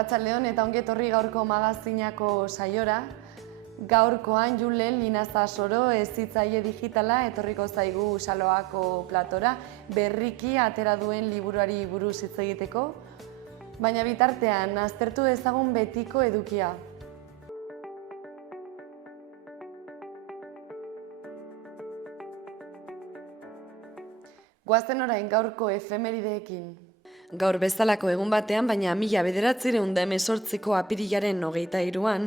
Arratsaldeon eta ongi etorri gaurko magazinako saiora. Gaurkoan Julen Linaza Soro hezitzaile digitala etorriko zaigu Saloako platora, berriki atera duen liburuari buruz hitz egiteko, baina bitartean aztertu dezagun betiko edukia. Goazen orain gaurko efemerideekin. Gaur bezalako egun batean, baina 1918ko apirilaren 23an,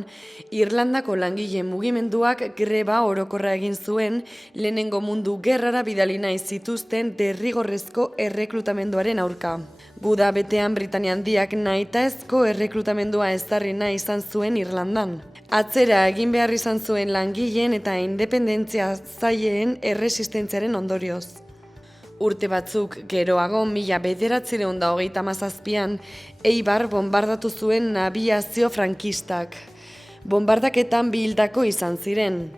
Irlandako langile mugimenduak greba orokorra egin zuen lehenengo mundu gerrara bidali nahi zituzten derrigorrezko erreklutamenduaren aurka. Guda betean Britania Handiak nahitaezko erreklutamendua ezarri nahi izan zuen Irlandan. Atzera egin behar izan zuen langileen eta independentzia zaileen erresistentziaren ondorioz. Urte batzuk geroago 1937an Eibar bombardatu zuen abiazio frankistak. Bonbardaketan bi hildako izan ziren.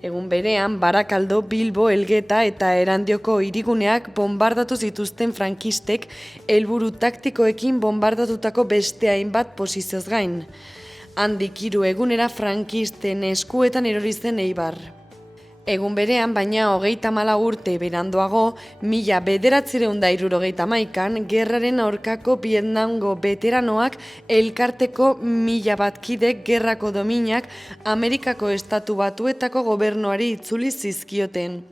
Egun berean Barakaldo, Bilbo, Elgeta eta Erandioko hiriguneak bombardatu zituzten frankistek helburu taktikoekin bonbardatutako beste hainbat posizioz gain. Handik 3 egunera frankisten eskuetan erori zen Eibar. Egun berean, baina 34 urte beranduago, 1971an, gerraren aurkako Vietnamgo veteranoak elkarteko 1000 bat kidek gerrako dominak Amerikako Estatu Batuetako gobernuari itzuli zizkioten.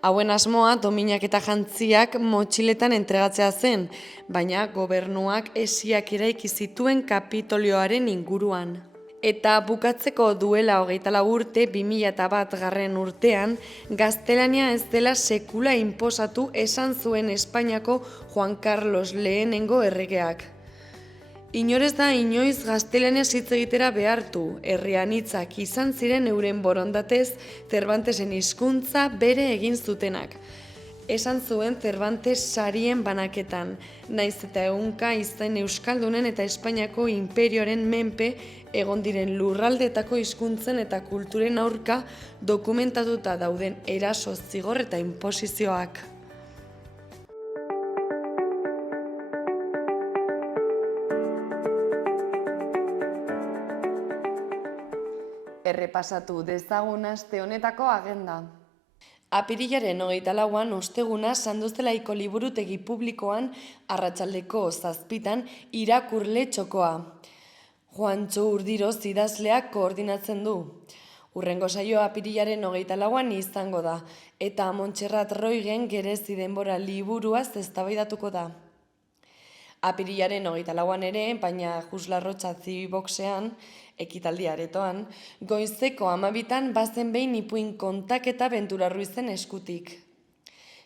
Hauen asmoa dominak eta jantziak motxiletan entregatzea zen, baina gobernuak hesiak eraiki zituen Kapitolioaren inguruan. Eta bukatzeko duela 24 urte, 2001 urtean, gaztelania ez dela sekula inposatu esan zuen Espainiako Juan Carlos lehenengo erregeak. Inorez da inoiz gaztelania hitz egitera behartu, herrianitzak izan ziren euren borondatez Cervantesen hizkuntza bere egin zutenak. Esan zuen Cervantes sarien banaketan, naiz eta ehunka izen euskaldunen eta Espainiako inperioaren menpe egon diren lurraldeetako hizkuntzen eta kulturen aurka dokumentatuta dauden eraso, zigor eta inposizioak. Errepasatu dezagun aste honetako agenda. Apirilaren 24an osteguna Sanduzelaiko liburutegi publikoan arratsaldeko 7 irakurle txokoa. Juantxo Urdiroz idazleak koordinatzen du. Hurrengo saioa apirilaren 24an izango da, eta Montserrat Roigen Gerezi denbora liburuaz eztabaidatuko da. Apirilaren 24an ere, baina Juslarrotxa Zibiboxean, ekitaldi aretoan, goizeko 12an bazen behin ipuin kontaketa Bentura Ruizen eskutik.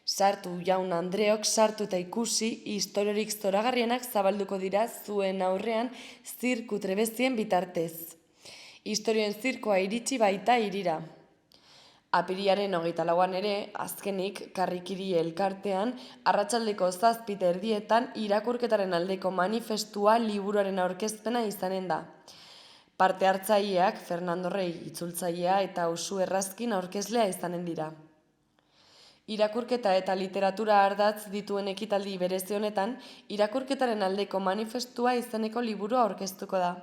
Sartu jaun Andreok, sartu eta ikusi, historiorik zoragarrienak zabalduko dira zuen aurrean zirku trebezien bitartez. Historioen zirkoa iritsi baita hirira. Apirilaren 24an ere, azkenik, Karrikiri elkartean, arratsaldeko 7:30 irakurketaren aldeko manifestua liburuaren aurkezpena izanen da. Parte hartzaileak Fernando Rey itzultzailea eta Usu Errazkin aurkezlea izanen dira. Irakurketa eta literatura ardatz dituen ekitaldi berezi honetan, irakurketaren aldeko manifestua izeneko liburua aurkeztuko da.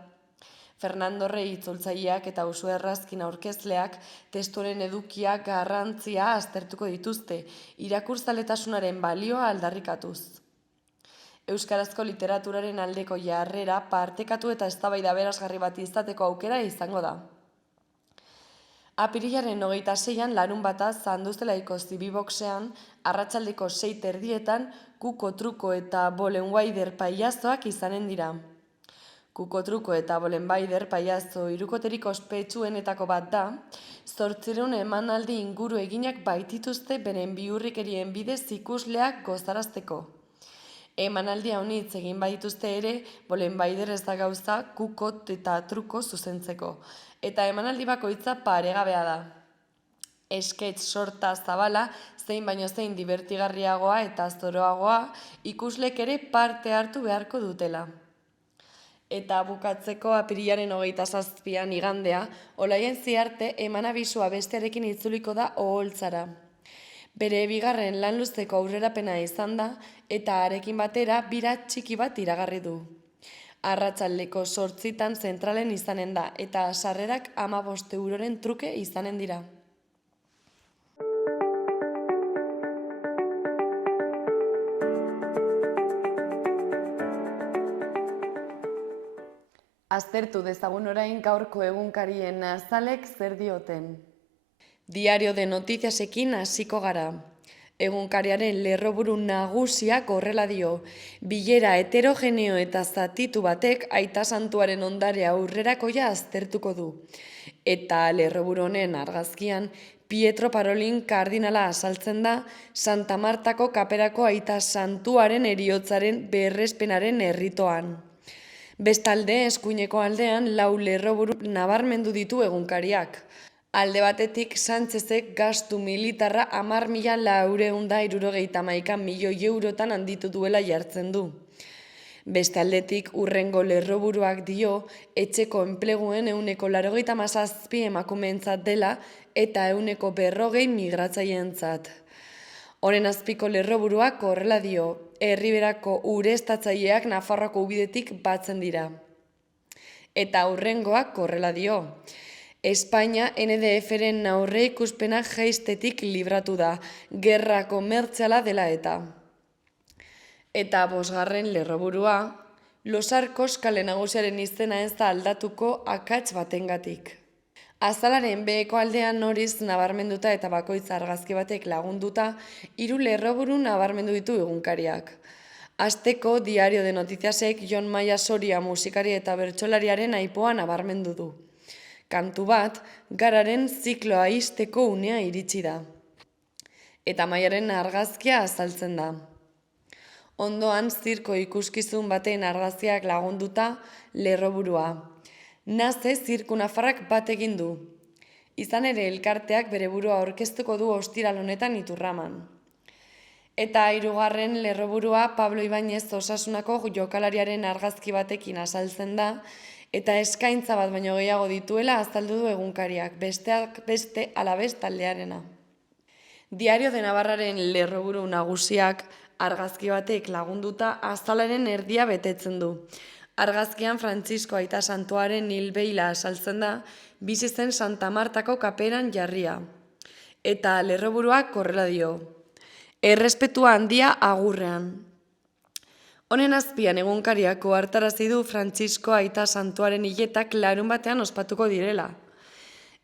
Fernando Rey itzultzaileak eta Usu Errazkin aurkezleak testuaren edukia garrantzia aztertuko dituzte, irakurzaletasunaren balioa aldarrikatuz. Euskarazko literaturaren aldeko jarrera partekatu eta eztabaida aberasgarri bat izateko aukera izango da. Apirilaren 26an larunbata Sanduzelaiko Zibiboxean arratsaldeko 6:30 Kuko Truko eta Bolenwaider pailazoak izanen dira. Kuko Truko eta Bolenwaider pailazo hirukoterik ospetsuenetako bat da, 800 emanaldi inguru eginak baitituzte beren bihurrikerien bidez ikusleak gozarazteko. Emanaldi haunitz egin badituzte ere, Bolenwaider ez da gauza Kukot eta Truko zuzentzeko, eta emanaldi bakoitza paregabea da. Esketx sorta zabala, zein baino zein dibertigarriagoa eta zoroagoa, ikuslek ere parte hartu beharko dutela. Eta bukatzeko apirilaren 27an igandea, Olaien Ziarte emanabizua bestearekin itzuliko da Oholtzara. Bere bigarren lan luzeko aurrerapena izan da, eta harekin batera bira txiki bat iragarri du. Arratsaldeko 8 zentralen izanen da, eta sarrerak 15 euroren truke izanen dira. Aztertu dezagun orain gaurko egunkarien azalek zer dioten. Diario de Noticiasekin hasiko gara. Egunkariaren lerroburu nagusiak horrela dio, bilera heterogeneo eta zatitu batek Aita Santuaren ondare aurrerakoia aztertuko du. Eta lerroburu honen argazkian, Pietro Parolin kardinala azaltzen da Santa Martako kaperako Aita Santuaren heriotzaren berrespenaren erritoan. Bestalde, eskuineko aldean 4 lerroburu nabarmendu ditu egunkariak. Alde batetik, Sánchezek gastu militarra 10.471 milioi eurotan handitu duela jartzen du. Beste aldetik, hurrengo lerroburuak dio, etxeko enpleguen 87 emakumeentzat dela eta 40 migratzaileentzat. Honen azpiko lerroburuak horrela dio, Erriberako ureztatzaileak Nafarroako ubidetik batzen dira. Eta hurrengoak horrela dio, Espainia NDF-ren aurreikuspena jaistetik libratu da, gerra komertziala dela eta. Eta 5. lerroburua, Los Arcos kale nagusiaren izena ez da aldatuko akats batengatik. Azalaren beheko aldean horiz nabarmenduta eta bakoitza argazki batek lagunduta, 3 lerroburu nabarmendu ditu egunkariak. Hasteko Diario de Noticiasek Jon Maia Soria musikari eta bertsolariaren aipoa nabarmendu du. Kantu bat, gararen zikloa ixteko unea iritsi da. Eta Maiaren argazkia azaltzen da. Ondoan zirko ikuskizun baten argazkiak lagunduta lerroburua. Naze zirku nafarrak bat egin du. Izan ere elkarteak bere burua aurkeztuko du ostiral honetan Iturraman. Eta 3. lerroburua Pablo Ibáñez Osasunako jokalariaren argazki batekin azaltzen da, eta eskaintza bat baino gehiago dituela azaldu du egunkariak, besteak beste Alavés taldearena. Diario de Navarraren lerroburu nagusiak argazki batek lagunduta azalaren erdia betetzen du. Argazkian Frantzisko Aita Santuaren hilbeila azaltzen da, bizi zen Santa Martako kaperan jarria. Eta lerroburuak horrela dio, errespetua handia agurrean. Honen azpian egunkariak ohartarazi du Frantzisko Aita Santuaren hiletak larunbatean ospatuko direla.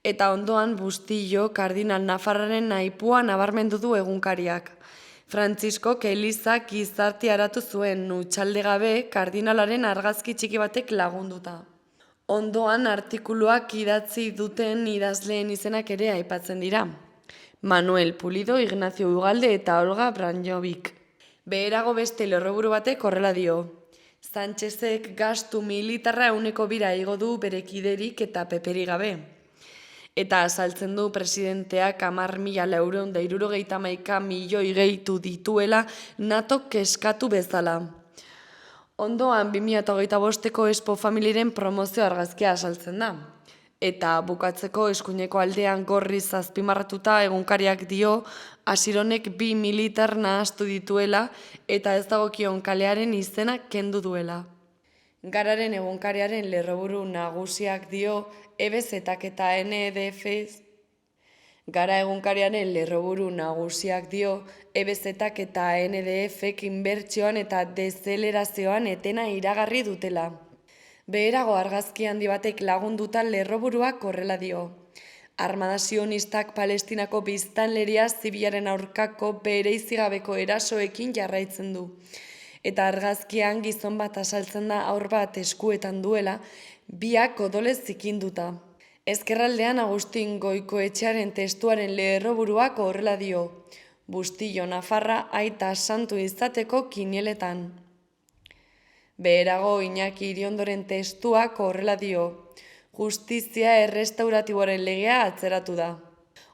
Eta ondoan Bustillo kardinal nafarraren aipua nabarmendu du egunkariak. Frantziskok elizak gizartiaratu zuen utxalde gabe kardinalaren argazki txiki batek lagunduta. Ondoan artikuluak idatzi duten idazleen izenak ere aipatzen dira. Manuel Pulido, Ignacio Ugalde eta Olga Branjovic. Beherago beste lerroburu batek horrela dio. Sánchezek gastu militarra 2 igo du bere kiderik eta peperi gabe. Eta azaltzen du presidenteak 10.471 milioi gehitu dituela NATO keskatu bezala. Ondoan 2025ko Expo Familiren promozio argazkia azaltzen da. Eta bukatzeko eskuineko aldean gorriz azpimarratuta egunkariak dio Asironek 2 militar nahastu dituela eta ez dagokion kalearen izena kendu duela. Gararen egunkariaren lerroburu nagusiak dio EBZ-ak eta NDF. Gara egunkariaren lerroburu nagusiak dio EBZ-ak eta NDF-ek inbertsioan eta dezelerazioan etena iragarri dutela. Beherago argazki handi batek lagunduta lerroburuak horrela dio. Armada sionistak Palestinako biztanleria zibilaren aurkako bereizigabeko erasoekin jarraitzen du. Eta argazkian gizon bat azaltzen da haur bat eskuetan duela, biak odolez zikinduta. Ezkerraldean Agustin Goikoetxearen testuaren lerroburuak horrela dio. Bustillo Nafarra Aita Santu izateko kinieletan. Beherago Iñaki Iriondoren testuak horrela dio. Justizia errestauratiboaren legea atzeratu da.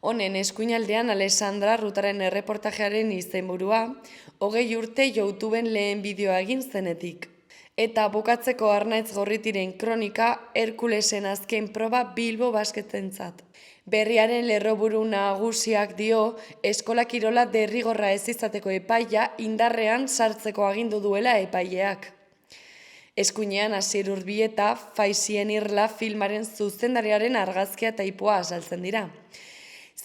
Honen eskuinaldean Alessandra Rutaren erreportajearen izenburua, 20 urte YouTubeen lehen bideoa egin zenetik. Eta bukatzeko Arnaitz Gorritiren kronika Herkulesen azken proba Bilbo basketentzat. Berriaren lerroburu nagusiak dio eskola kirola derrigorra ez izateko epaia indarrean sartzeko agindu duela epaileak. Eskuinean Asier Urbieta Faixien Irla filmaren zuzendariaren argazkia taipua azaltzen dira.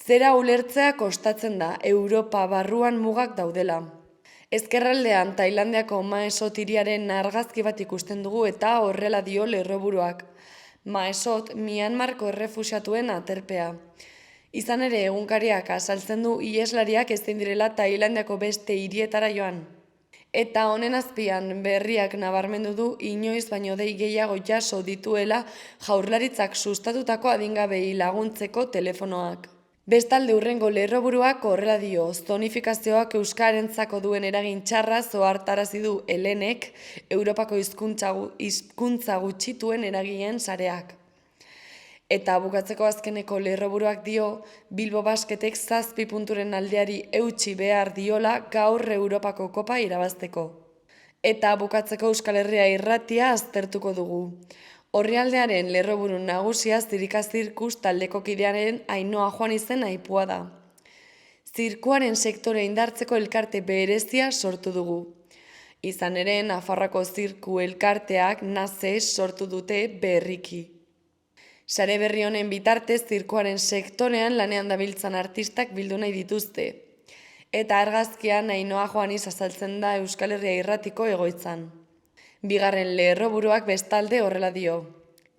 Zera ulertzea kostatzen da, Europa barruan mugak daudela. Ezkerraldean Tailandiako Maesot hiriaren argazki bat ikusten dugu eta horrela dio lerroburuak. Maesot, Myanmarko errefuxiatuen aterpea. Izan ere egunkariak azaltzen du iheslariak ezin direla Tailandiako beste hirietara joan. Eta honen azpian berriak nabarmendu du inoiz baino dei gehiago jaso dituela Jaurlaritzak sustatutako adingabei laguntzeko telefonoak. Bestalde hurrengo lerroburuak horrela dio, zonifikazioak euskarentzako duen eragin txarra ohartarazi du Helenek, Europako hizkuntza gutxituen eragileen sareak. Eta bukatzeko azkeneko lerroburuak dio, Bilbo Basketek 7 punturen aldeari eutsi behar diola gaur Europako kopa irabazteko. Eta bukatzeko Euskal Herria irratia aztertuko dugu. Orrialdearen lerroburu nagusia Zirika Zirkus taldeko kidearen Ainhoa Juan izen aipua da. Zirkuaren sektore indartzeko elkarte berezia sortu dugu. Izan ere, Nafarroako zirku elkarteak NAZE sortu dute berriki. Sare berri honen bitartez zirkuaren sektorean lanean dabiltzan artistak bildu nahi dituzte. Eta argazkian Ainhoa Juaniz azaltzen da Euskal Herria irratiko egoitzan. Bigarren lerroburuak bestalde horrela dio.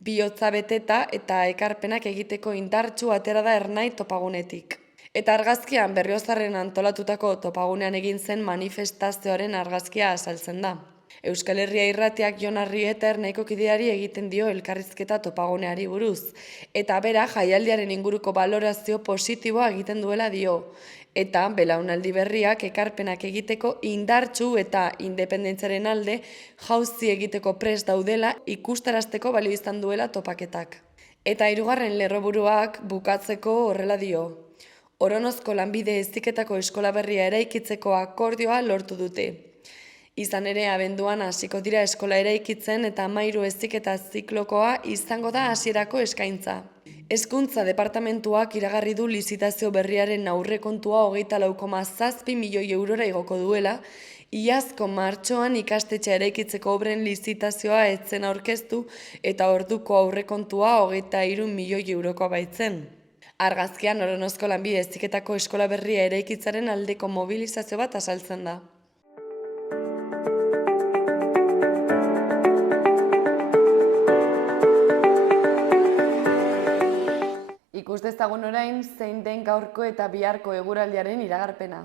Bihotza beteta eta ekarpenak egiteko indartsu atera da Ernai topagunetik. Eta argazkian Berriozarren antolatutako topagunean egin zen manifestazioaren argazkia azaltzen da. Euskal Herria irratiak Jon Arrieta Ernaiko kideari egiten dio elkarrizketa topaguneari buruz. Eta bera jaialdiaren inguruko balorazio positiboa egiten duela dio. Eta belaunaldi berriak ekarpenak egiteko indartsu eta independentziaren alde jauzi egiteko prest daudela ikustarazteko balio izan duela topaketak. Eta hirugarren lerroburuak bukatzeko horrela dio. Oronozko lanbide heziketako eskola berria eraikitzeko akordioa lortu dute. Izan ere abenduan hasiko dira eskola eraikitzen eta 13 heziketa ziklokoa izango da hasierako eskaintza. Hezkuntza departamentuak iragarri du lizitazio berriaren aurrekontua 24,7 milioi eurora igoko duela, iazko martxoan ikastetxea eraikitzeko obren lizitazioa ez zen aurkeztu eta orduko aurrekontua 23 milioi eurokoa baitzen. Argazkian Oronozko lanbide heziketako eskola berria eraikitzaren aldeko mobilizazio bat azaltzen da. Ikus dezagun orain zein den gaurko eta biharko eguraldiaren iragarpena.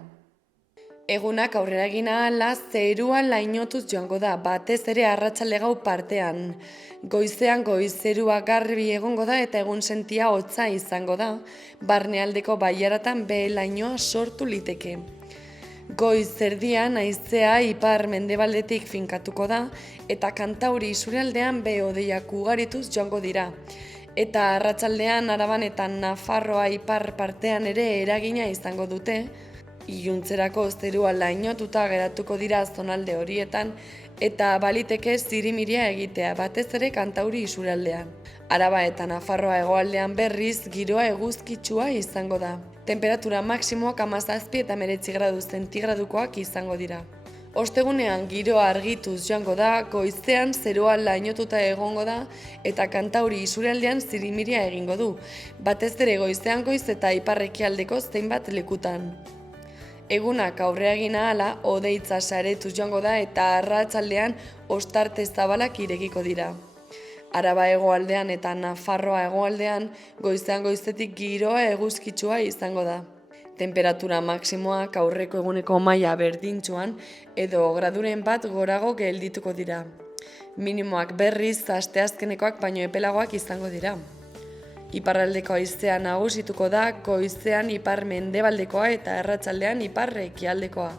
Egunak aurrera egin ahala zeruan lainotuz joango da, batez ere arratsalde gau partean. Goizean zerua garbi egongo da eta egun sentia hotza izango da, barnealdeko bailaratan behe lainoa sortu liteke. Goiz erdian haizea ipar mendebaldetik finkatuko da eta Kantauri isurialdean behe hodeiak ugarituz joango dira. Eta arratsaldean Araban eta Nafarroa ipar partean ere eragina izango dute, iluntzerako zerua lainotuta geratuko dira zonalde horietan eta baliteke zirimiria egitea, batez ere Kantauri isurialdean. Araba eta Nafarroa hegoaldean berriz giroa eguzkitsua izango da. Temperatura maksimoak 17 eta 19 gradu zentigradukoak izango dira. Ostegunean giroa argituz joango da, goizean zerua lainotuta egongo da eta Kantauri isurialdean zirimiria egingo du, batez ere goizean goiz eta iparrekialdeko zeinbat lekutan. Egunak aurrera egin ahala, hodeitza saretuz joango da eta arratsaldean ostarte zabalak irekiko dira. Araba hegoaldean eta Nafarroa hegoaldean goizean goizetik giroa eguzkitsua izango da. Temperatura maksimoak aurreko eguneko maila berdintsuan edo graduren bat gorago geldituko dira. Minimoak berriz asteazkenekoak baino epelagoak izango dira. Iparraldeko haizea nagusituko da, goizean ipar mendebaldekoa eta arratsaldean ipar ekialdekoa.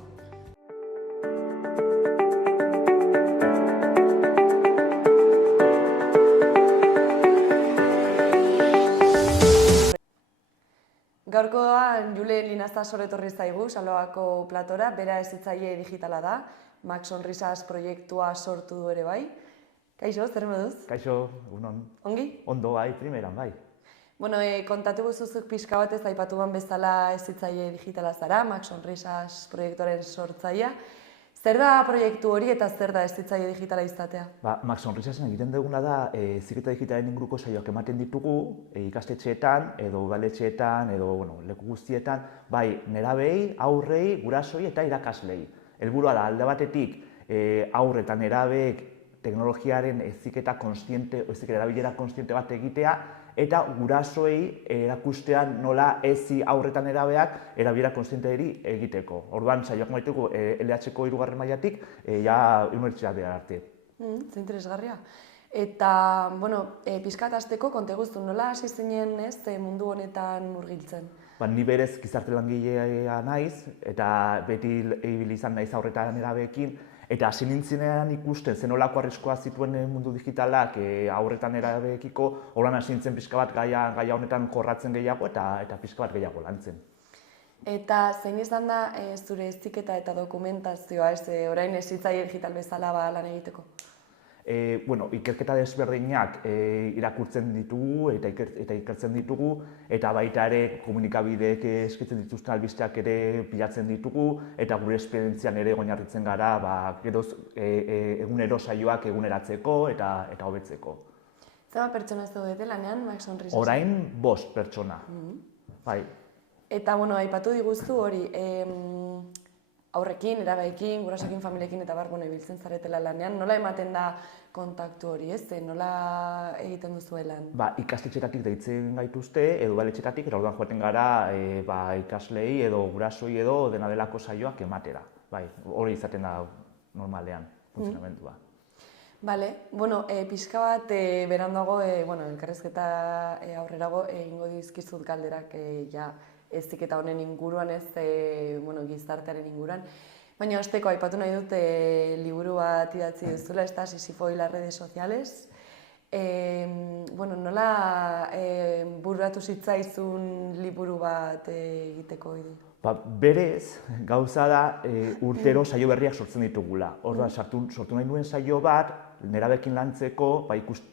Gaurkoan Jule Linazta etorri zaigu Salobako platora, bera hezitzaile digitala da, Max Sonrisas proiektua sortu du ere bai. Kaixo, zer moduz? Kaixo, egunon. Ongi? Ondo bai, primeran bai. Bueno, kontatu guzuzuk pixka batez aipatu bezala hezitzaile digitala zara, Max Sonrisas proiektuaren sortzailea. Zer da proiektu hori eta zer da hezitzaile digitala izatea? Max Sonrisasen egiten duguna da, heziketa digitalen inguruko saioak ematen ditugu, ikastetxeetan, edo udaletxeetan, edo leku guztietan, bai nerabeei, haurrei, gurasoei eta irakaslei. Helburua da, alde batetik, haur eta nerabeek teknologiaren heziketa erabilera kontziente bat egitea, eta gurasoei erakustean nola hezi haur eta nerabeak erabilera kontzienteri egiteko. Orduan, saioak maituko LH-ko 3. mailatik, unibertsitatea arte. Ze interesgarria. Eta, pixkat hasteko konta guztu, nola hasi zinen mundu honetan murgiltzen? Ni berez gizarte langilea naiz, eta beti ibili izan naiz haur eta nerabeekin, eta hasi nintzenean ikusten zen nolako arriskua zituen mundu digitalak haur eta nerabeekiko, horan hasi nintzen pixka bat gaia honetan jorratzen gehiago eta pixka bat gehiago lantzen. Eta zein izan da zure heziketa eta dokumentazioa, orain hezitzaile digital bezala lan egiteko? Ikerketa desberdinak irakurtzen ditugu eta ikertzen ditugu, eta baita ere komunikabideek eskaintzen dituzten albisteak ere pilatzen ditugu, eta gure esperientzian ere oinarritzen gara egunero saioak eguneratzeko eta hobetzeko. Zenbat pertsona zaudete lanean, Max Sonrisasen? Orain 5 pertsona. Bai. Eta, aipatu diguztu hori, aurrekin, nerabeekin, gurasoekin, familiekin eta ibiltzen zaretela lanean, nola ematen da kontaktu hori, nola egiten duzu lan? Ikastetxeetatik deitzen gaituzte, edo udaletxeetatik, eta orduan joaten gara ikaslei edo gurasoi edo dena delako saioak ematera. Hori izaten da normalean, funtzionamentua. Pixka bat beranduago, elkarrizketa aurrerago egingo dizkizut galderak heziketa honen inguruan, gizartearen inguruan. Baina hasteko aipatu nahi dut liburu bat idatzi duzula, Sisifo y las redes sociales. Nola bururatu zitzaizun liburu bat egiteko? Berez, gauza da urtero saio berriak sortzen ditugula. Orduan, sortu nahi nuen saio bat, nerabeekin lantzeko,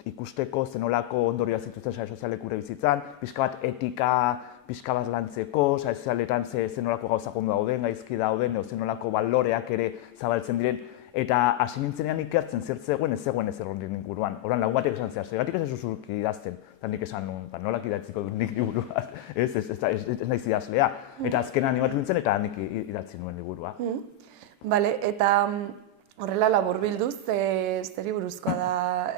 ikusteko zenolako ondorioak zituzten sare sozialek gure bizitzan, pixka bat etika, pixka bat lantzeko, sare sozialetan zenolako gauzak ondo dauden, gaizki dauden, zenolako baloreak ere zabaltzen diren, eta hasi nintzenean ikertzen zer zegoen, ez zegoen ezer honen inguruan. Orduan, lagun batek esan zehar, zergatik ez zuzuk idazten, eta nik esan nuen, nolak idatziko dut nik liburu bat, ez naiz idazlea. Eta azkenan animatu nintzen eta nik idatzi nuen liburua. Eta horrela laburbilduz, zeri buruzkoa da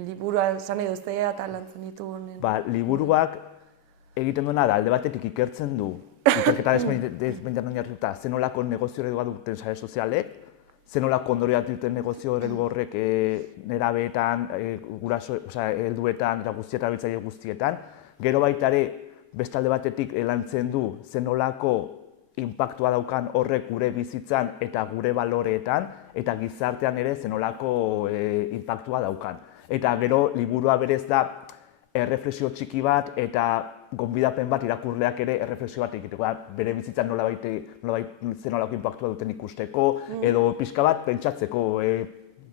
liburua esan edo zea eta lantzen dituen? Liburuak egiten duena da, alde batetik ikertzen du, ikerketa desberdin oinarrituta, zenolako negozio eredua duten sare sozialek, zenolako ondorioak duten negozio eredu horrek nerabeetan, helduetan, guztietan, erabiltzaile guztietan. Gero baita ere, beste alde batetik lantzen du zenolako inpaktua daukan horrek gure bizitzan eta gure baloreetan, eta gizartean ere zenolako inpaktua daukan. Eta gero, liburua berez da erreflexio txiki bat eta gonbidapen bat irakurleak ere erreflexio bat egiteko, bere bizitzan nolabait zenolako inpaktua duten ikusteko, edo pixka bat pentsatzeko,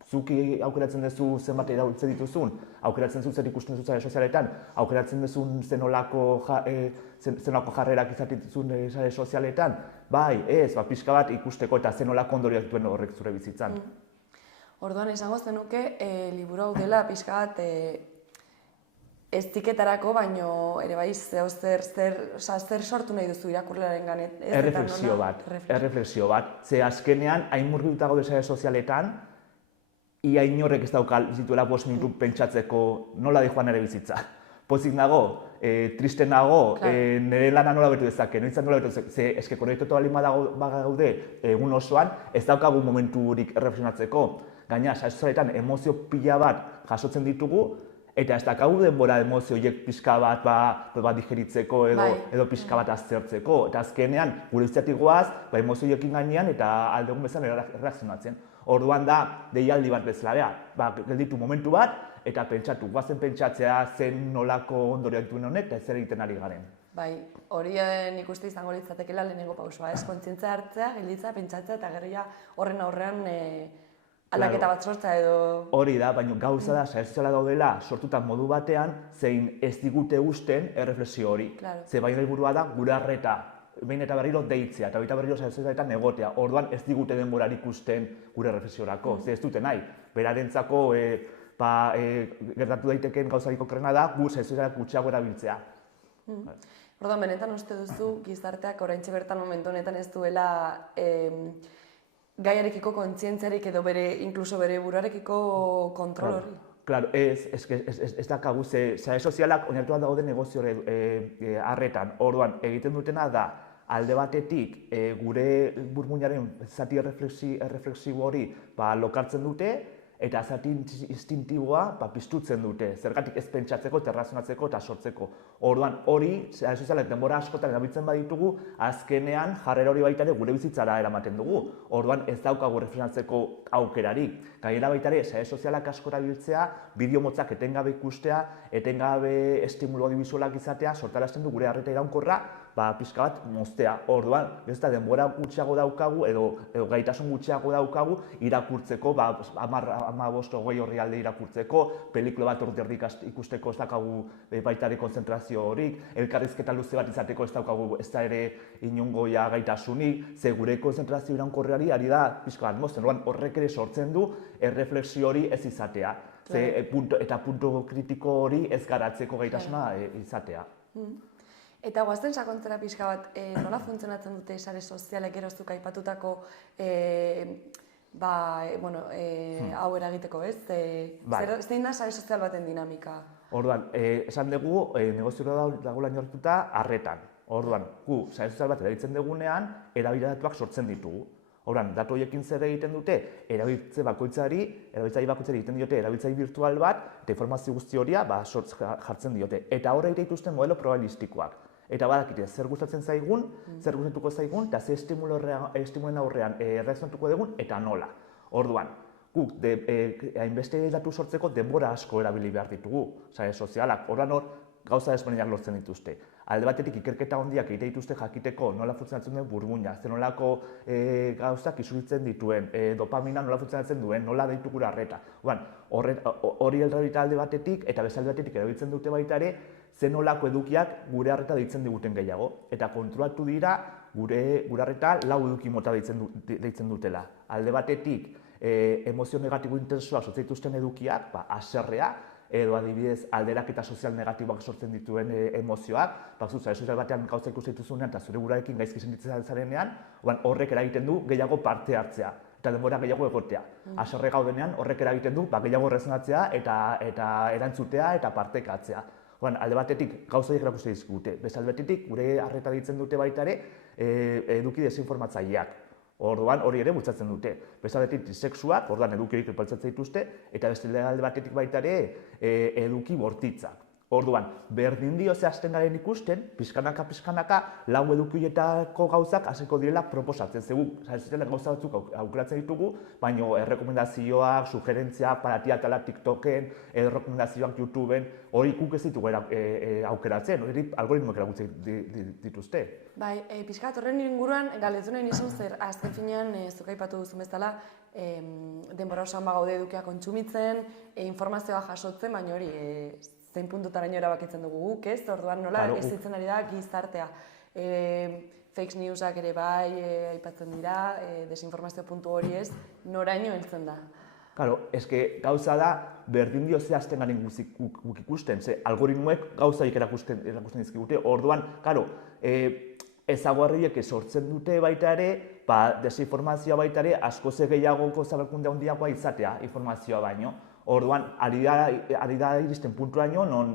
zuki aukeratzen duzu zenbat erabiltzen dituzun, aukeratzen duzu zer ikusten duzu sare sozialetan, aukeratzen duzun zenolako jarrerak izaten dituzun sare sozialetan, pixka bat ikusteko eta zenolako ondorioak dituen horrek zure bizitzan. Orduan, esango zenuke, liburu hau dela pixka bat heziketarako, baino ere bai zer sortu nahi duzu irakurlearen ganet? Erreflexio bat. Ze azkenean, hain murgilduta gaude sare sozialetan, ia inorrek ez daukal zituela 5 minutu pentsatzeko nola dijoan nire bizitza. Pozik nago, triste nago, nire lana nola betu dezake, noitzan nola betu dezake, ze eske konektotu bali bagaude egun osoan, ez daukagu momenturik erreflexionatzeko. Gaina, sare sozialetan emozio pila bat jasotzen ditugu, eta ez daukagu denbora emozio horiek pixka bat digeritzeko edo pixka bat aztertzeko. Eta azkenean, gure izteatik goaz, emozio horiekin gainean eta aldegun bezan erreakzionatzen. Orduan da, deialdi bat bezala, gelditu momentu bat, eta pentsatu, guazen pentsatzea zen nolako ondorioak dituen honek, eta zer egiten ari garen. Hori nik uste izango litzatekeela lehenengo pausua, kontzientzia hartzea, gelditzea, pentsatzea, eta gero horren aurrean aldaketa bat sortza edo... Hori da, baina gauza da, sare soziala daudela sortutan modu batean, zein ez digute usten erreflexio hori. Ze baino helburua da gure arreta behin eta berriro deitzea, eta berriro sare-sozialetan egotea. Orduan ez digute denborarik ikusten gure reflexiorako, ze ez dute nahi. Berarentzako gertatu daitekeen gauzarik okerrena da, gu sare-sozialak gutxiago erabiltzea. Orduan, benetan uste duzu gizarteak oraintxe bertan momentu honetan ez duela gaiarekiko kontzientziarik edo inkluso bere buruarekiko kontrol hori? Claro, ez dakagu, sare sozialak oinarrituak daude negozio arretan. Orduan, egiten dutena da, alde batetik gure burmuinaren zati erreflexibo hori lokartzen dute, eta zati instintiboa piztutzen dute, zergatik ez pentsatzeko, errazonatzeko eta sortzeko. Orduan, hori, sare sozialak denbora askotan erabiltzen baditugu, azkenean jarrera hori baita ere gure bizitzara eramaten dugu. Orduan, ez daukagu reflexionatzeko aukerarik. Gainera baita ere, sare sozialak asko erabiltzea, bideo motzak etengabe ikustea, etengabe estimulo audiovisualak izatea, sortarazten du gure arreta iraunkorra, pixka bat moztea. Orduan, ez da denbora gutxiago daukagu edo gaitasun gutxiago daukagu irakurtzeko, 15-20 orrialde irakurtzeko, pelikula bat ordi ikusteko ez daukagu baita ere konzentrazio horik, elkarrizketa luze bat izateko ez daukagu ez da ere inongo gaitasunik, ze gure konzentrazio iraunkorrari ari da pixka bat mozten. Orduan, horrek ere sortzen du erreflexio hori ez izatea, eta punto kritiko hori ez garatzeko gaitasuna izatea. Eta guazten sakontzera pixka bat, nola funtzionatzen dute sare sozialek eroztuk aipatutako hau eragiteko, ez? Zein da sare sozial baten dinamika? Orduan, esan dugu, negozio dagoela oinarrituta arretan. Orduan, gu sare sozial bat erabiltzen dugunean, erabilera sortzen ditugu. Orduan, datu horiekin zer egiten dute, erabiltzaile bakoitzari egiten diote erabiltzaile virtual bat, eta informazio guzti horia jartzen diote. Eta horre dituzten modelo probabilistikoak. Eta badakite, zer gustatzen zaigun, zer gustatuko zaigun, eta zer estimulen aurrean erreakzionatuko dugun, eta nola. Orduan, guk hainbeste datu sortzeko denbora asko erabili behar ditugu, sare sozialak. Orduan gauza desberdinak lortzen dituzte. Alde batetik ikerketa handiak egite dituzte jakiteko nola funtzionatzen duen burmuina, zer nolako gauzak isuritzen dituen, dopamina nola funtzionatzen duen, nola deitu gure arreta. Hori alde batetik eta beste alde batetik erabiltzen dute baita ere, zen nolako edukiak gure arreta deitzen diguten gehiago. Eta kontrolatu dira gure arreta lau eduki mota deitzen dutela. Alde batetik, emozio negatibo intensoak sortzen dituzten edukiak, haserrea, edo adibidez alderaketa sozial negatiboak sortzen dituen emozioak, sare sozial batean gauza ikusten dituzunean eta zure buruarekin gaizki sentitzen zarenean, horrek eragiten du gehiago parte hartzea eta denbora gehiago egotea. Haserre gaudenean horrek eragiten du gehiago errezonatzea eta erantzutea eta partekatzea. Alde batetik gauzaiek erakusten dizkigute, beste alde batetik gure arreta deitzen dute baita ere eduki desinformatzaileak. Orduan hori ere bultzatzen dute. Beste aldetik sexuak, orduan eduki horiek epaltzatzen dituzte, eta beste alde batetik baita ere eduki bortitzak. Orduan, berdin dio zehazten garen ikusten, pixkanaka, lau eduki horietako gauzak hasiko direla proposatzen. Zegu, gauza batzuk aukeratzen ditugu, baina errekomendazioak, sugerentziak, paratiatala TikToken, errekomendazioak YouTubeen, hori guk ez ditugu aukeratzen, hori algoritmoek erakutzen dituzte. Bai, pixkat horren inguruan galdetunen izan zer, azken finean, zuk aipatu duzun bezala, denbora osoan gaude edukiak kontsumitzen, informazioa jasotzen, baina hori zein puntutaraino erabakitzen dugu guk, ez? Orduan nola ezitzen ari da gizartea. Fake newsak ere bai aipatzen dira, desinformazio puntu hori ez, noraino heltzen da? Claro, eske gauza da berdin dio zehazten garen guk ikusten, ze algoritmoek gauzaik erakusten dizkigute. Orduan, claro, ezaguarriek sortzen dute baita ere, desinformazioa baita ere askoz gehiagoko zabalkunde handiagoa izatea informazioa baino. Orduan, ari da iristen puntuaino, non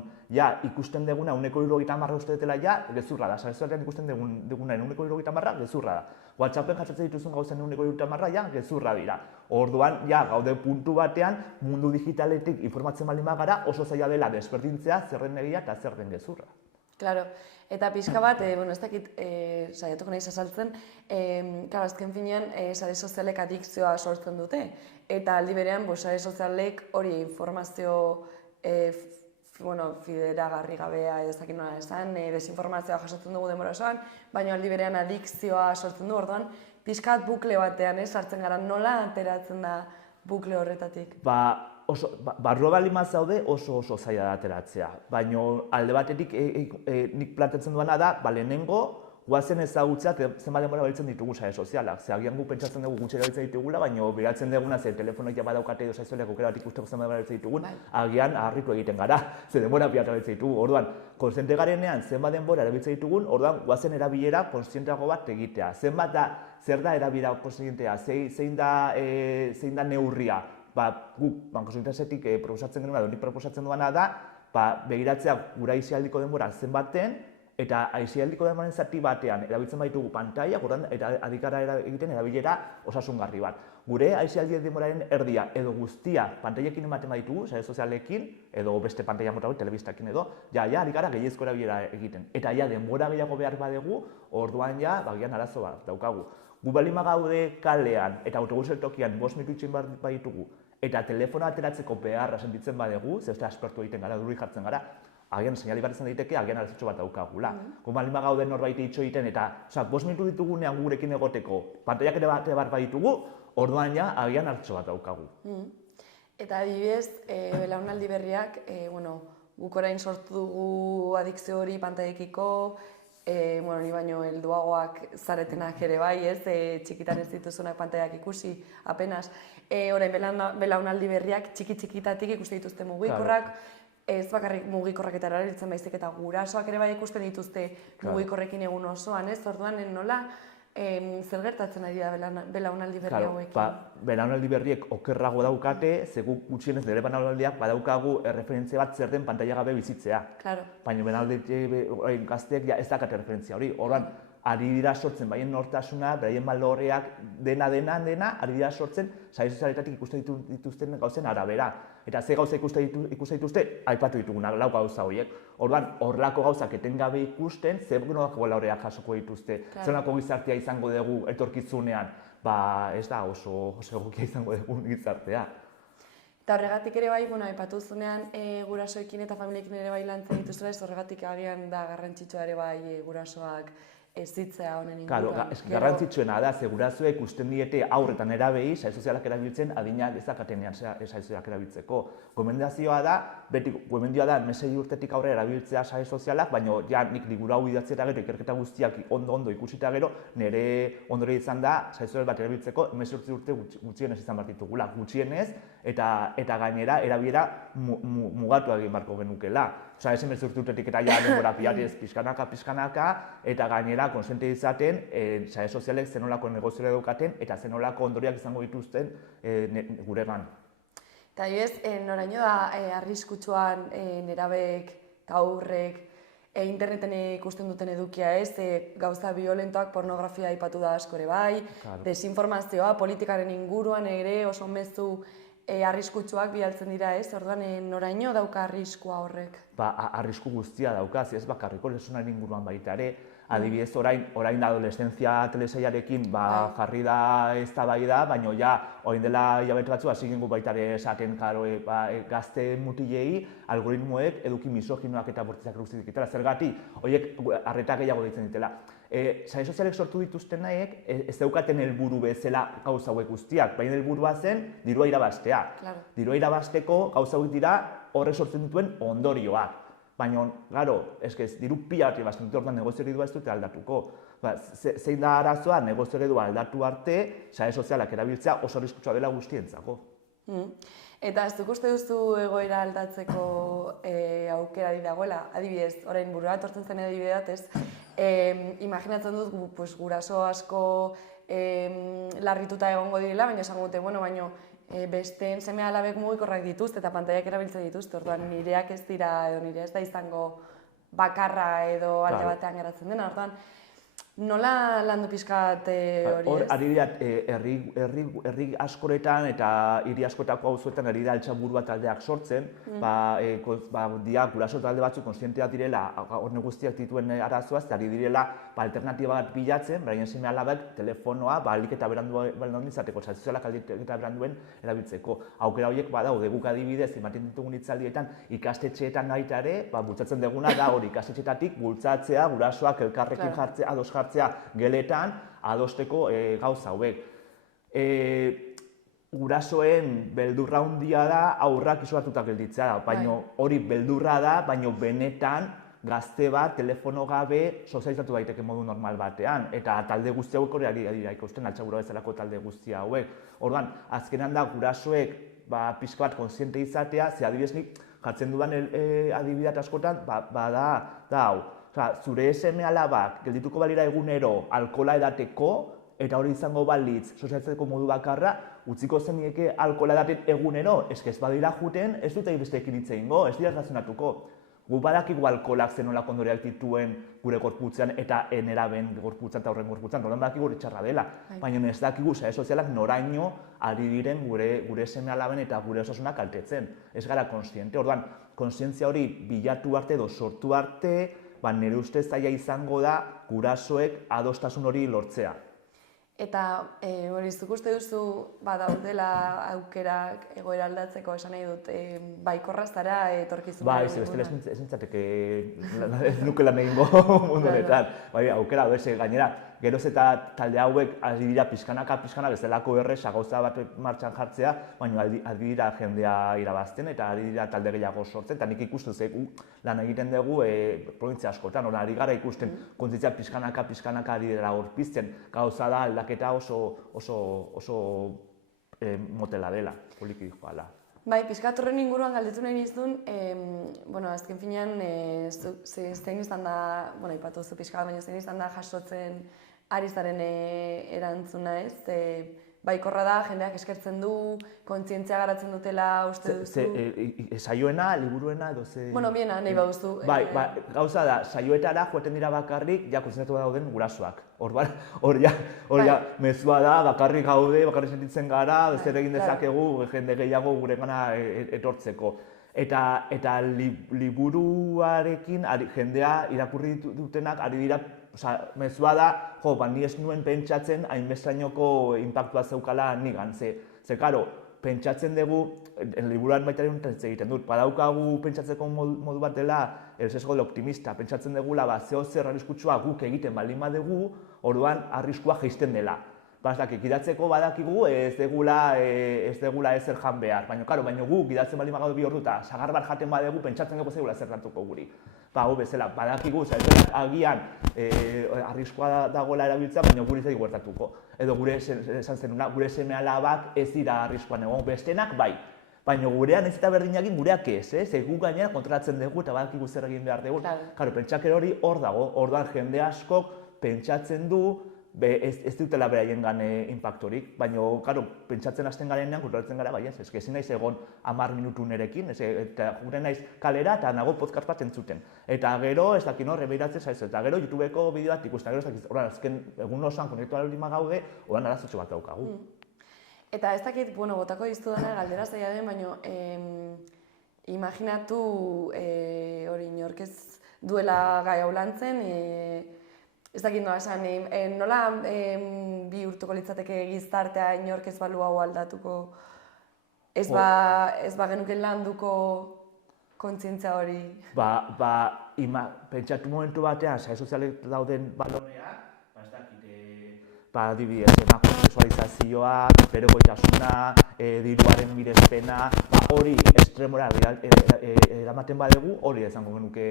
ikusten deguna 170 uste dutela gezurra da. Sare sozialetan ikusten deguna 170 gezurra da. WhatsAppen jasotzen dituzun gauzen 170 gezurra dira. Orduan, gaude puntu batean, mundu digitaletik informatzen baldin bagara, oso zaila dela desberdintzea zerren egia eta zer den gezurra. Claro, eta pixka bat, ez dakit saiatuko nahi azaltzen, azken finean sare sozialek adikzioa sortzen dute. Eta aldi berean, sare sozialek hori informazio fideragarri gabea ez dakit nola esan, desinformazioa jasotzen dugu denbora osoan, baina aldi berean adikzioa sortzen du, orduan, pixka bat bukle batean sartzen gara, nola ateratzen da bukle horretatik? Barrua baldin zaude oso zaila da ateratzea, baina alde batetik nik planteatzen duena da, lehenengo guazen ezagutzak zenbat denbora balitzen ditugu sare sozialak. Ze agian gu pentsatzen dugu gutxi erabiltzen ditugula, baina beratzen duguna ze telefonoik ja badaukate edo sare sozialak aukera bat ikusteko zenbat denbora balitzen ditugun, agian harritu egiten gara, ze denbora pila erabiltzen ditugu. Orduan, kontziente garenean zenbat denbora erabiltzen ditugun, orduan guazen erabilera kontzienteago bat egitea. Zer da erabilera kontzientea, zein da neurria? Guk, Banko Sozietatetik proposatzen genuen, nik proposatzen duena da, begiratzea gura aisialdiko denbora zenbaten, eta aisialdiko denboren zati batean erabiltzen baitugu pantaiak, eta adikara egiten erabilera osasungarri bat. Gure aisialdi denboraren erdia edo guztia pantailekin ematen baitugu, sare sozialekin, edo beste pantaila mota hori, telebistakin edo, adikara gehiezko erabilera egiten. Eta denbora gehiago behar badegu, orduan bagian arazo bat daukagu. Gu balima gaude kalean eta autobus tokian 5 minutu itxoin behar baditugu, eta telefono ateratzeko beharra sentitzen badegu, ze aspertu egiten gara, duri jartzen gara, agian seinali bat izan daiteke, agian arazotxo bat daukagula. Gu balima gaude norbait itxo egiten, eta 5 minutu ditugunean gurekin egoteko, pantaiak ere bat behar baditugu, orduan agian arazotxo bat daukagu. Eta adibidez, belaunaldi berriak, guk orain sortu dugu adikzio hori pantailekiko, ni baino helduagoak zaretenak ere bai, txikitan ez dituzunak pantailak ikusi, apenas. Orain belaunaldi berriak txiki-txikitatik ikuste dituzte mugikorrak, ez bakarrik mugikorrak eta erabiltzen baizik eta gurasoak ere bai ikusten dituzte mugikorrekin egun osoan, orduan nola zer gertatzen ari da belaunaldi berri hauekin? Belaunaldi berriek okerrago daukate, ze guk gutxienez nire belaunaldiak badaukagu erreferentzia bat zer den pantaila gabe bizitzea. Baina belaunaldi gazteek ez dakate referentzia hori. Orduan, ari dira sortzen baien nortasuna, beraien balorreak dena, ari dira sortzen sare sozialetatik ikusten dituzten gauzen arabera. Eta ze gauza ikusten dituzte, aipatu ditugunak, 4 gauza horiek. Orduan, horrelako gauzak etengabe ikusten, ze nolako balorreak jasoko dituzte, zer nolako gizartea izango dugu etorkizunean, ez da oso egokia izango dugu gizartea. Eta horregatik ere bai, aipatu zunean gurasoekin eta familiekin ere bai lantzen dituzela, horregatik agian da garrantzitsua ere bai gurasoak ezitzea honen inguruan. Garrantzitsuena da, ze gurasoek ikusten diete haurretan erabei, sare sozialak erabiltzen adinak ezakatenean sare sozialak erabiltzeko. Gomendazioa da, 16 urtetik aurrera erabiltzea sare sozialak, baina nik liburu hau idatzera gero, ikerketa guztiak ondo ikusita gero, nire ondore izan da, sare sozial bat erabiltzeko 18 urte gutxienez izan bat ditugula, gutxienez, eta gainera erabilera mugatu egin barko genukela. Osa, esen bezurtu urtetik eta denbora pilatez pixkanaka, eta gainera konsiente izaten sare sozialek zenolako negozioa daukaten eta zenolako ondoriak izango dituzten guregan. Eta noraino da arriskutsuan nerabeek eta haurrek interneten ikusten duten edukia gauza violentoak, pornografia aipatu da asko ere bai, desinformazioa, politikaren inguruan ere oso mezu arriskutsuak bialtzen dira, orduan noraino dauka arriskua horrek? Arrisku guztia dauka, ez bakarriko lesunaren inguruan baita ere. Adibidez, orain adolescentzia telesailarekin jarri da eztabaida, baina orain dela hilabete batzu hasi gengo baita ere esaten gazte mutilei algoritmoek eduki misoginoak eta bortitzak eruztik ditela. Zergatik, horiek arreta gehiago deitzen ditela. Sare sozialek sortu dituzten nahiek ez daukaten helburu bezala gauza hauek guztiak, baina helburua zen dirua irabaztea. Dirua irabazteko gauza hauek dira horrek sortzen dituen ondorioak. Baina, diru pila bat irabazten dute, orduan negozio eredua ez dute aldatuko. Zein da arazoa, negozio eredua aldatu arte, sare sozialak erabiltzea oso arriskutsua dela guztientzako. Eta ez duk uste duzu egoera aldatzeko aukera dagoela, adibidez, orain burua etortzen zen adibidez, imaginatzen dut guraso asko larrituta egongo direla, baina esango dute, baina besteen seme alabek mugikorrak dituzte eta pantaiak erabiltzen dituzte, orduan nireak ez dira edo nire ez da izango bakarra edo alde batean geratzen dena, orduan nola landu pixkat hori ez? Hor, ari dira, herri askoretan eta hiri askotako auzoetan ari da altxaburua taldeak sortzen, guraso talde batzuk konstienteak direla hor guztiak dituen arazoaz, eta ari direla alternatiba bat bilatzen, beraien seme alabek telefonoa ahalik eta berandu izateko, sozialak ahalik eta beranduen erabiltzeko. Aukera horiek badaude guk adibidez, ematen ditugun hitzaldietan ikastetxeetan baita ere, bultzatzen duguna da hori ikastetxeetatik bultzatzea, gurasoak elkarrekin ados jartzea geletan, adosteko gauza hauek. Gurasoen beldurra handia da aurrak isolatuta gelditzea, baina hori beldurra da, baina benetan gazte bat, telefono gabe, sozializatu daiteke modu normal batean, eta talde guzti hauek hori ari dira ikusten, altxagura bezalako talde guzti hauek. Orduan, azkenan da gurasoek pixka bat kontziente izatea, ze adibidez nik jartzen dudan adibidat askotan, da hau. Zure seme-alabak geldituko balira egunero alkola edateko, eta hori izango balitz sozializatzeko modu bakarra, utziko zenieke alkola edaten egunero, ez badira juten, ez dute besteekin hitz egingo, ez dira razionatuko. Gu badakigu alkolak zenolak ondorioak dituen gure gorputzean eta neraben gorputzan eta horren gorputzan, nolan badakigu hori txarra dela. Baina ez dakigu sare sozialak noraino ari diren gure seme-alaben eta gure osasunak kaltetzen. Ez gara kontziente. Orduan, kontzientzia hori bilatu arte edo sortu arte, nire ustez zaila izango da gurasoek adostasun hori lortzea. Eta hori zuk uste duzu daudela aukerak egoera aldatzeko, esan nahi dut, baikorra zara etorkizuna. Bai, bestela ez nintzateke ez nuke lan egingo mundu honetan. Bai, aukera beste gainera, geroz eta talde hauek ari dira pixkanaka bezalako erresa gauza bat martxan jartzea, baina ari dira jendea irabazten eta ari dira talde gehiago sortzen, eta nik ikusten zegu lan egiten dugu provintzia askotan, ari gara ikusten kontzientzia pixkanaka ari dira gorpizten, gauza da aldaketa oso motela dela, poliki joala. Bai, pixkat horren inguruan galdetu nahi nizun, azken finean, zein izan da, ipatu zu pixkat, baina zein izan da jasotzen ari zaren erantzuna, ez? Baikorra da, jendeak eskertzen du, kontzientzia garatzen dutela, uste duzu? Saioena, liburuena, edo ze... Biena, nahi baduzu. Bai, gauza da, saioetara joaten dira bakarrik, kontzientzatu dauden gurasoak. Hor mezua da, bakarrik gaude, bakarrik sentitzen gara, zer egin dezakegu jende gehiago guregana etortzeko. Eta liburuarekin jendea irakurri dutenak ari dira, mezua da, ni ez nuen pentsatzen hainbesterainoko inpaktua zeukala nigan. Ze, karo, pentsatzen dugu, liburuan baita egiten dut, badaukagu pentsatzeko modu bat dela, el sesgo del optimista, pentsatzen dugula, zeo zer arriskutsua guk egiten baldin badugu, orduan arriskua jaisten dela. Gidatzeko badakigu ez degula ezer jan behar, baina gu gidatzen baldin bagaude bi ordu eta sagar bat jaten badugu pentsatzen dugu zegula zer hartuko guri. Hau bezala, badakigu, agian arriskua dagoela erabiltzea, baina guri zaigu gertatuko. Edo gure esan zenuna, gure seme-alabak ez dira arriskuan egon, bestenak bai. Baina gurean ez eta berdinakin gureak ez, ze gu gainera kontrolatzen dugu eta badakigu zer egin behar dugu. Karo, pentsakera hori hor dago, orduan jende askok pentsatzen du, ez dutela beraien inpaktorik, baina, karo, pentsatzen hasten garenean, kontrolatzen gara, bai ez, ezin naiz egon 10 minutu nerekin, eta gure naiz kalera eta nago podcast bat entzuten. Eta gero, ez dakin hor, rebehiratzen zaizu, eta gero YouTubeko bideo bat ikusten, gero ez dakit, azken egun osoan konektu alima gaude, oran arazotxo bat daukagu. Eta ez dakit, botako diztu dena galdera zaila den, baina imaginatu hori inork ez duela gai hau lantzen, ez dakit nola esan, nola bihurtuko litzateke gizartea inork ez balu hau aldatuko, ez genuke landuko kontzientzia hori? Pentsatu momentu batean, sare sozialek dauden baloreak, ez dakit, adibidez, emakume sexualizazioa, bere goitasuna, diruaren mirespena, hori estremora eramaten badugu, hori izango genuke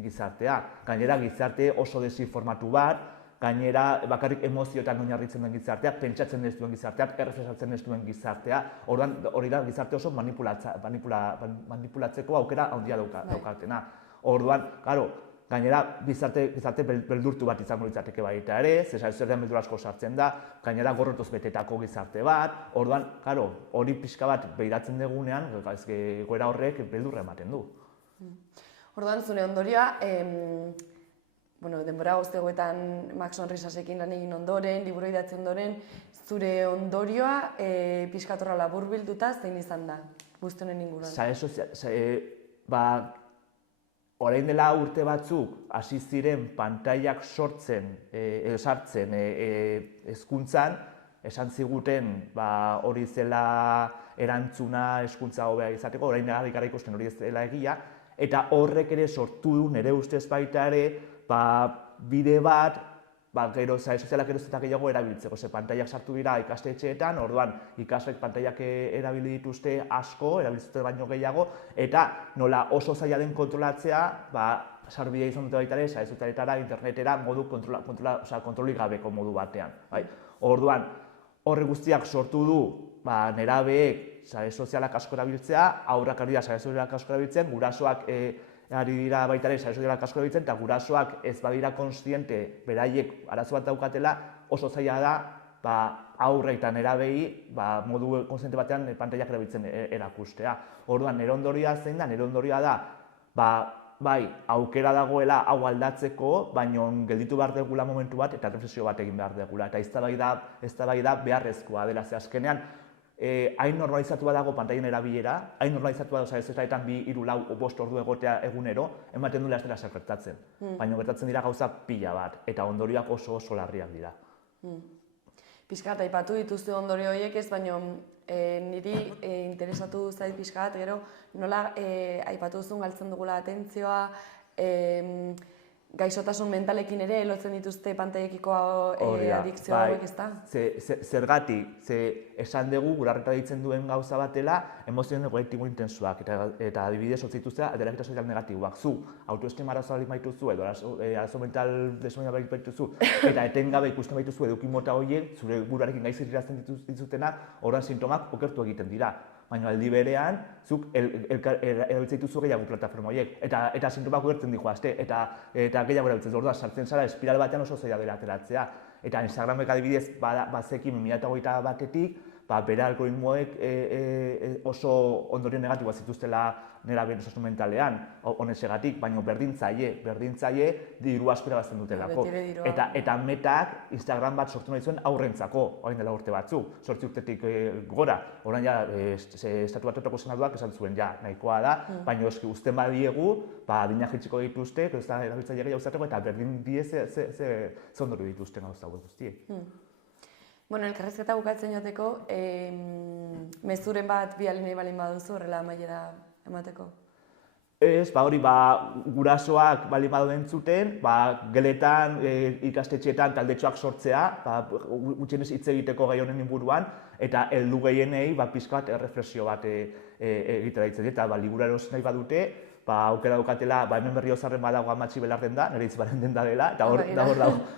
gizartea. Gainera, gizarte oso desinformatu bat, gainera, bakarrik emozioetan oinarritzen den gizartea, pentsatzen ez duen gizarteak, erreflesatzen ez duen gizartea, hori da gizarte oso manipulatzeko aukera handia daukatena. Orduan, gainera, gizarte beldurtu bat izango litzateke baita ere, zerrean beldur asko sartzen da, gainera gorrotuz betetako gizarte bat, orduan, hori pixka bat behiratzen dugunean, goera horrek beldurra ematen du. Orduan, zure ondorioa, denbora guztegoetan Max Sonrisasekin lan egin ondoren, liburu idatzi ondoren, zure ondorioa pixkatorra labur bilduta zein izan da, guzti honen inguruan? Orain dela urte batzuk, hasi ziren pantailak sartzen hezkuntzan, esan ziguten hori zela erantzuna hezkuntza hobea izateko, orain gara ikusten hori ez dela egia, eta horrek ere sortu du nire ustez baita ere bide bat gero sare sozialak geroz eta gehiago erabiltzeko, ze pantailak sartu dira ikastetxeetan, orduan ikasleek pantailak erabili dituzte asko, erabiltzute baino gehiago, eta nola oso zaila den kontrolatzea, sarbidea izan dute baita ere, sare sozialetara, internetera, modu kontrolik gabeko modu batean. Orduan, horre guztiak sortu du, nerabeek sare sozialak asko erabiltzea, haurrak ari da sare sozialak asko erabiltzen, gurasoak ari dira baita ere sare sozialak asko erabiltzen, eta gurasoak ez badira konstiente beraiek arazo bat daukatela, oso zaila da aurre eta nerabei modu konstiente batean pantailak erabiltzen erakustea. Orduan, nire ondorioa zein da? Nire ondorioa da, bai, aukera dagoela hau aldatzeko, baina gelditu behar degula momentu bat eta reflexio bat egin behar degula. Eta eztabaida beharrezkoa dela, ze azkenean, hain normalizatu dago pantailen erabilera, hain normalizatu dago sare sozialetan 2, 3, 4, 5 ordu egotea egunero, ematen duela ez dela zer gertatzen. Baina gertatzen dira gauza pila bat, eta ondorioak oso larriak dira. Pixkat, aipatu dituzte ondorio horiek ez, baina niri interesatu zait pixkat, gero nola aipatu duzun galtzen dugula atentzioa, gaixotasun mentalekin ere lotzen dituzte pantailekiko adikzioa hauek, ez da? Zergatik, esan dugu gurarreta ditzen duen gauza batela emozioen kolektibo intensuak, eta adibidez zituztea aldaketa sozial negatiboak. Zu, autoestima arazoa balik baituzu, edo arazo mental desberdina balik baituzu, eta etengabe ikusten baituzu eduki mota horiek, zure buruarekin gaizki irazten dituzutenak, horren sintomak okertu egiten dira. Baina aldi berean, zuk erabiltzen dituzu gehiago plataforma horiek, eta sintomak okertzen dihoazte, eta gehiago erabiltzen orduan sartzen zara espiral batean oso zaila dela ateratzea. Eta Instagramek adibidez bazekin 2021 batetik, bere algoritmoek oso ondorio negatiboa zituztela nerabeen osasun mentalean, honexegatik, baina berdintzaile diru asko irabazten dutelako. Eta metak Instagram bat sortu nahi zuen aurrentzako, orain dela urte batzuk, 8 urtetik gora. Orain ja, estatu batuetako senatuak esan zuen, ja, nahikoa da, baina eski uzten badiegu, adinak jaitsiko dituzte, erabiltzaile gehiago izateko, eta berdin die ze ondorio dituzten gauza hauek guztiek. Bueno, elkarrizketa bukatzen joteko, mezuren bat bidali nahi balin baduzu horrela amaiera emateko? Ez, hori, gurasoak balin badu entzuten, geletan, ikastetxeetan taldetxoak sortzea, gutxienez hitz egiteko gai honen inguruan, eta heldu gehienei pixka bat erreflexio bat egitera ditzen, eta libura erosi nahi badute, aukera daukatela, hemen Berriozarren badago Amatxi Belarden da, nire itzbaren denda dela, eta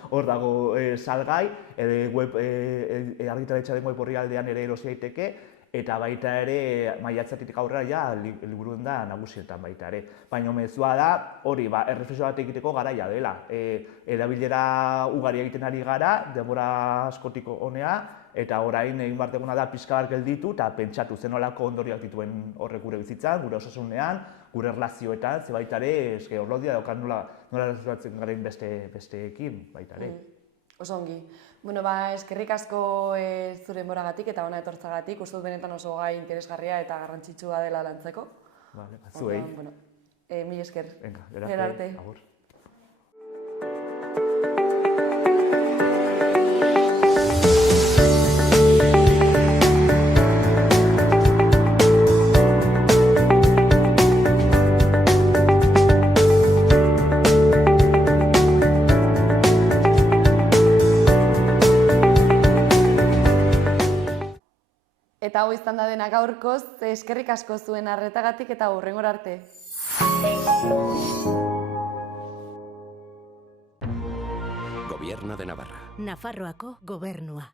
hor dago salgai, argitaletxaren web orrialdean ere erosi daiteke, eta baita ere maiatzatik aurrera liburuen da nagusietan baita ere. Baina mezua da, hori, erreflexio bat egiteko garaia dela. Erabilera ugari egiten ari gara, denbora askotiko honea, eta orain egin behar duguna da pixka bat gelditu eta pentsatu zenolako ondorioak dituen horrek gure bizitzan, gure osasunean, gure erlazioetan, ze baita ere, orlodia daukan nola erlazioatzen garen besteekin baita ere. Oso ongi. Bueno, eskerrik asko zure denboragatik eta hona etortzagatik, uste dut benetan oso gai interesgarria eta garrantzitsua dela lantzeko. Zuei. Mil esker. Gero arte. Eta hau izan da dena gaurkoz, eskerrik asko zuen arretagatik eta hurrengora arte. Gobierno de Navarra. Nafarroako gobernua.